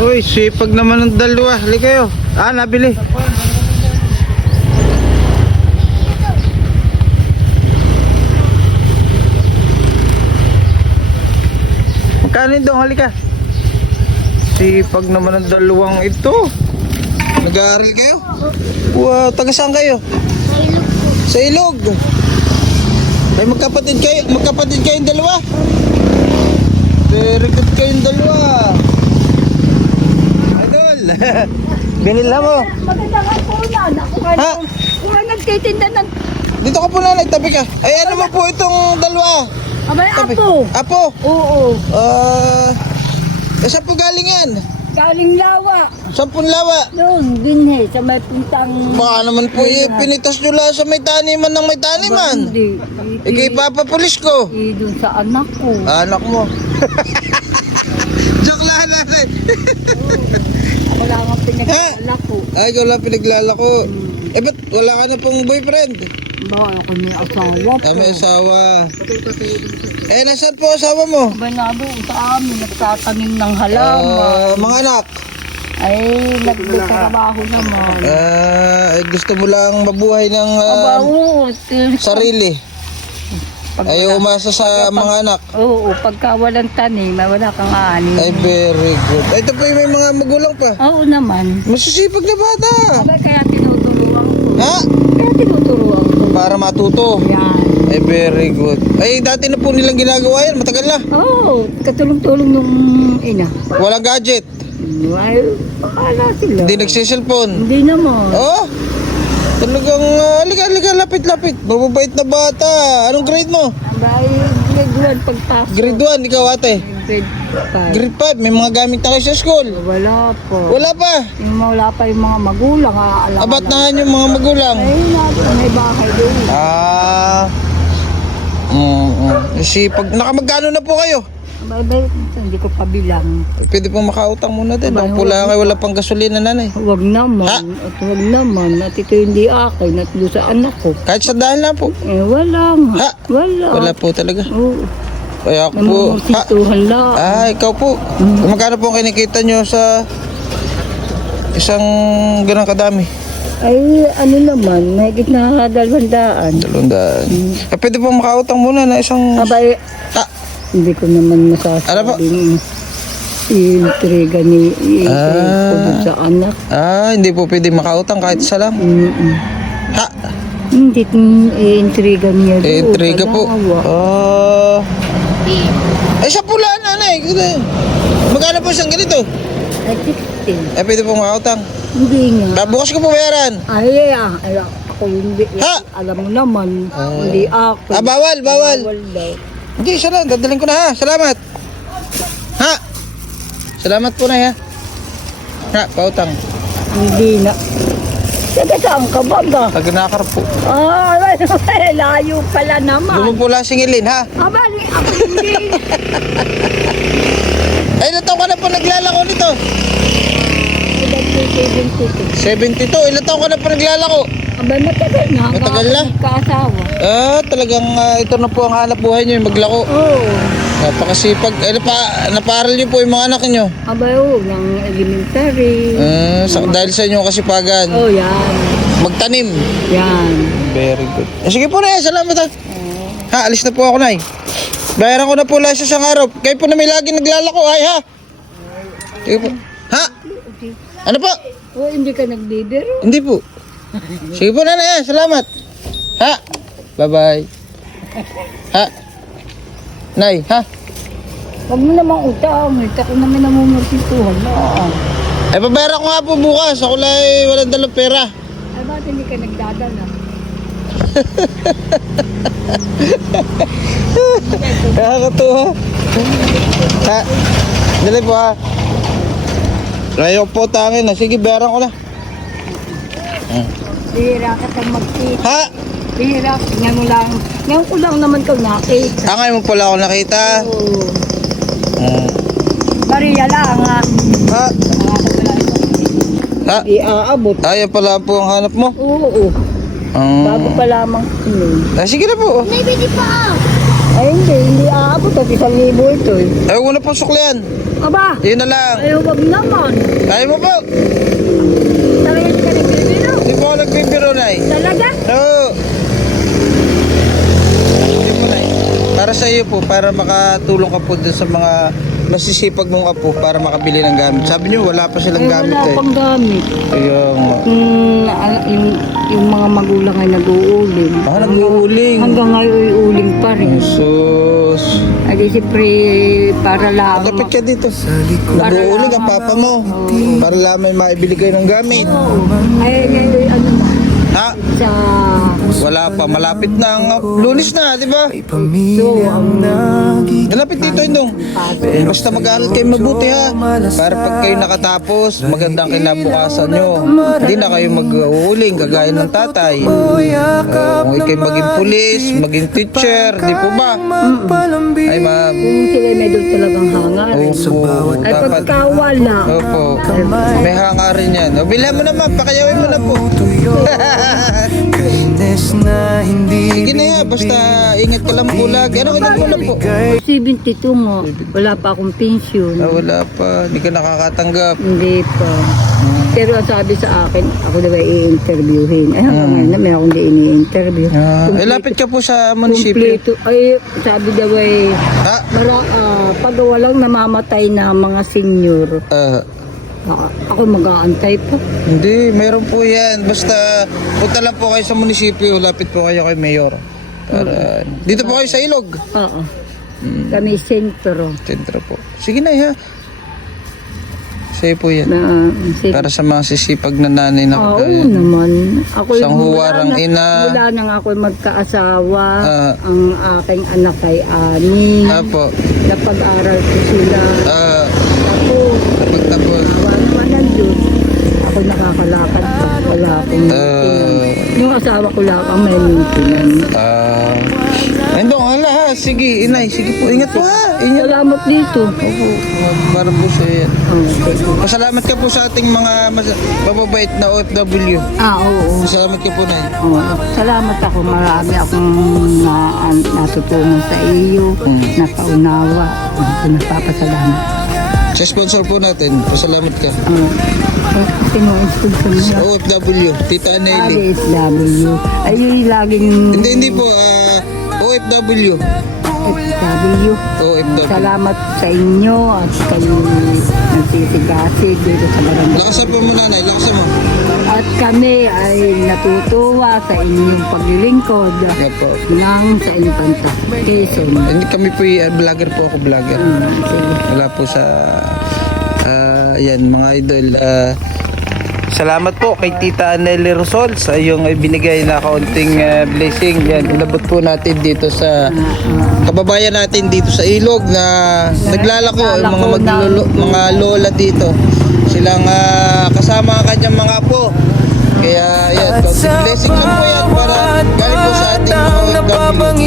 Uy, sipag naman ng dalawa. Halika kayo. Ah, nabili. Magkano yun doon? Halika. Sipag naman ng dalawang ito. Nag-aaral kayo? Wow, taga saan kayo? Sa Ilog. Ay, magkapatid kayong dalawa. Very good kayong dalawa. Idol. Binila mo. Maganda ka po na. Ha? Kung nagtitinda ng... Dito ka po na, nagtabi ka. Ay, ano ba po itong dalawa? Abay, Tabi. apo. Apo? Oo. Saan po galing yan? Galing lawa. 10 lawa. Doon, din sa may puntang... Baka naman po pinitas nyo lang sa may taniman ng may taniman. Hindi. Ikay papapulis ko. Doon sa anak ko. Anak mo. Joke lang natin. Wala nga pinagkala ko. Ay, ikaw lang pinaglalako. Eh, ba't wala ka na pong boyfriend? Ba, ako may asawa po. Ah, may asawa. Eh, nasaan po asawa mo? Abay na doon sa amin, nagtatanim ng halaman. Mga anak. Ay, nagtatrabaho naman. Ay, gusto mo lang mabuhay ng Aba, oo. sarili. Ayaw umasa sa mga anak. Oo, pagka walang tanim, wala kang ani. Ay, very good. Ito po yung may mga magulang pa. Oo naman. Masusipag na bata. Abay, kaya tinuturuan ko. Ha? Kaya tinuturuan ko. Para matuto. Yan. Ay, very good. Ay, dati na po nilang ginagawa yan. Matagal na. Oo, katulong-tulong nung ina. Walang gadget. Ay, pakala sila. Hindi nagsiselfone. Hindi naman. Oh? Talagang, halika, lapit-lapit. Mababait na bata. Anong grade mo? Abay, grade 1 pagpasok. Grade 1, ikaw ate. Grade 5. Grade 5, may mga gamit na kayo sa school. Wala po. Wala pa. Wala pa yung mga magulang. Alam Abat na yung mga magulang. Ay, may bahay doon. Sipag. Nakamagkano na po kayo? Abay, hindi ko pa bilang. Pwede pong makautang muna din. Abay, Kung pula kayo, wala pang gasolina nanay. Huwag naman. Ha? At huwag naman. At ito hindi akin. At doon sa anak ko. Kahit sa dahil na po. Eh, wala nga. Ha? Wala. Wala po talaga. Oo. Kaya ako po. Namumultituhan lang. Ikaw po. Magkano po ang kinikita nyo sa isang ganang kadami? Ay, ano naman, mahigit na 200. 200. Pwede po makautang muna na isang... Abay, hindi ko naman Ano po? masasabing intriga ni ko dun sa anak. Hindi po pwede makautang kahit isa lang. Ha? Hindi intriga niya doon. Intriga po. Sa pula, nanay. Magkano po isang ganito? Ay, 16. Pwede po makautang. Hindi nga. Bukas ko po bayaran. Ay, ako hindi. Ha? Alam mo naman, hindi ako. Bawal. Bawal daw. Hindi, isa lang. Dadalhin ko na ha. Salamat. Ha? Salamat po na ha. Ha, pautang. Hindi na. Sige, saan ka ba ga? Tagnakar po. Layo pala naman. Doon po lang singilin ha. Aba, ako hindi. Ay, ilan taon ka na po naglalako nito? 72. Ilan taon ka na po naglalako? Aba, matagal na. Matagal na? Kaasawa. Talagang ito na po ang hanap buhay nyo, yung maglako. Oo. Napakasipag. Napaaral nyo po yung mga anak nyo. Aba, ng elementary. Dahil sa inyo kasipagan. Oh, yan. Magtanim. Yan. Very good. Sige po na, salamat ha. Ha, alis na po ako na. Bayaran ko na po lang sa isang araw. Kayo po na may lagi naglalako, ay ha. Sige po. Ha? Ano po? Oh, hindi ka nagbibiro. Hindi po. Sige po na, salamat. Ha? Bye-bye. Ha? Nay, ha? Huwag mo namang utang. Ito ko naman namumultituhan na. Babayaran ko nga po bukas. Ako lang walang dalang pera. Ay, ba't hindi ka nagdadala? Nakakatuwa. Ha? Dali po ha. Ayaw po tangin na. Sige, bayaran ko na. Bihira ka tayong magkita. Ha? Bihira. Tingnan mo lang. Ngayon ko lang naman ikaw nakita. Ngayon mo pala ako nakita. Oo. Hmm. Maria lang ha. Ha? Ha? Di aabot. Ayaw pala po ang hanap mo. Oo. Bago pa lamang. Sige na po. May bili pa. Ay, hindi aabot. At 1,000 ito eh. Ayaw ko na po suklian. Aba, Yun na lang. ayaw wag naman. Kaya mo po. Talaga hindi ka nagbibiro. Hindi po ako nagbibiro, Nay. Talaga? Oo. Hindi po, Nay. Para sa iyo po, para makatulong ka po dun sa mga masisipag mong apo para makabili ng gamit. Sabi niyo, wala pa silang gamit wala eh. pang gamit. Ayun. Yung mga magulang ay nag-uuling. Nag-uuling. Hanggang ngayon ay uling pa rin. Sus. Ay, siyempre, para lang. Kapit ka dito. Nag-uuling ang papa mo. Para lang may maibili kayo ng gamit. Ay, ngayon, ano na, Ha? sa... Wala pa. Malapit na ang Lunes na, di ba? Malapit dito, Indong. Basta mag-aaral kayo mabuti, ha? Para pag kayo nakatapos, magandang kinabukasan nyo. Hindi na kayo mag-uuling, kagaya ng tatay. Kung kayo maging pulis, maging teacher, di po ba? Ay, ma'am. Kung sila may doon talagang hangarin. Opo. Ay, Dapat. pagkawala. Opo. May hangarin yan. O, bilhan mo naman, pakayawin mo na po. Sige na yan, basta ingat ka lang po lagi. Ano ka mo na po? 72 mo, wala pa akong pension. Wala pa, hindi ka nakakatanggap. Hindi pa. Pero ang sabi sa akin, ako na ba i-interviewin? Ay, hanggang ngayon na may akong di ini-interview. Lapit ka po sa munisipyo. Kompleto. Ay, sabi daw ay, Ha? pag walang namamatay na mga senior, ako mag-aantay pa. Hindi, meron po yan. Basta punta lang po kayo sa munisipyo, lapit po kayo kay Mayor. Para, dito po kayo sa Ilog. Oo. Kami sentro. Sentro po. Sige na, ha? Sa'yo po yan. Para sa mga sisipag na nanay na Oo kagaya. naman. Ako Isang huwarang ina. Mula nang ako magkaasawa, Ah. ang aking anak ay ani. Apo. Napag-aral ko sila. Tapos, Pagtapos. awa naman ng Diyos. Ako nakakalakad pa. Wala akong maintenance. Yung asawa ko lang ang may maintenance. Endong, hala ha. Sige, inay. Sige po. Ingat po ha. Ingat. Salamat dito. Opo. Para po sa yan. Okay. Pasalamat ka po sa ating mga mababait na OFW. Oo. Pasalamat ka po, Nay. Salamat ako. Marami akong natutunan sa iyo. Napaunawa. Napapasalamat. Sa sponsor po natin, pasalamat ka. Sino ang sponsor niya? OFW, Tita Nelly. ASW. Ay, laging... Hindi po, OFW. FW. OFW. Salamat sa inyo at kayo nagtitigasi dito sa barangay. Lakasan po mo, Nanay. Lakasan mo. At kami ay natutuwa sa inyong paglilingkod Yan po. ng sa Infanta, Quezon. Hindi kami po, vlogger po ako, vlogger. Sige. Wala po sa, yan, mga idol. Salamat po kay Tita Nelly Rosol sa iyong binigay na kaunting blessing. Yan, inabot po natin dito sa kababayan natin dito sa Ilog na naglalako, yung mga lola dito. Silang kasama ang kanyang mga apo. Kaya yan, blessing lang po yan para galing po sa ating mga OFW.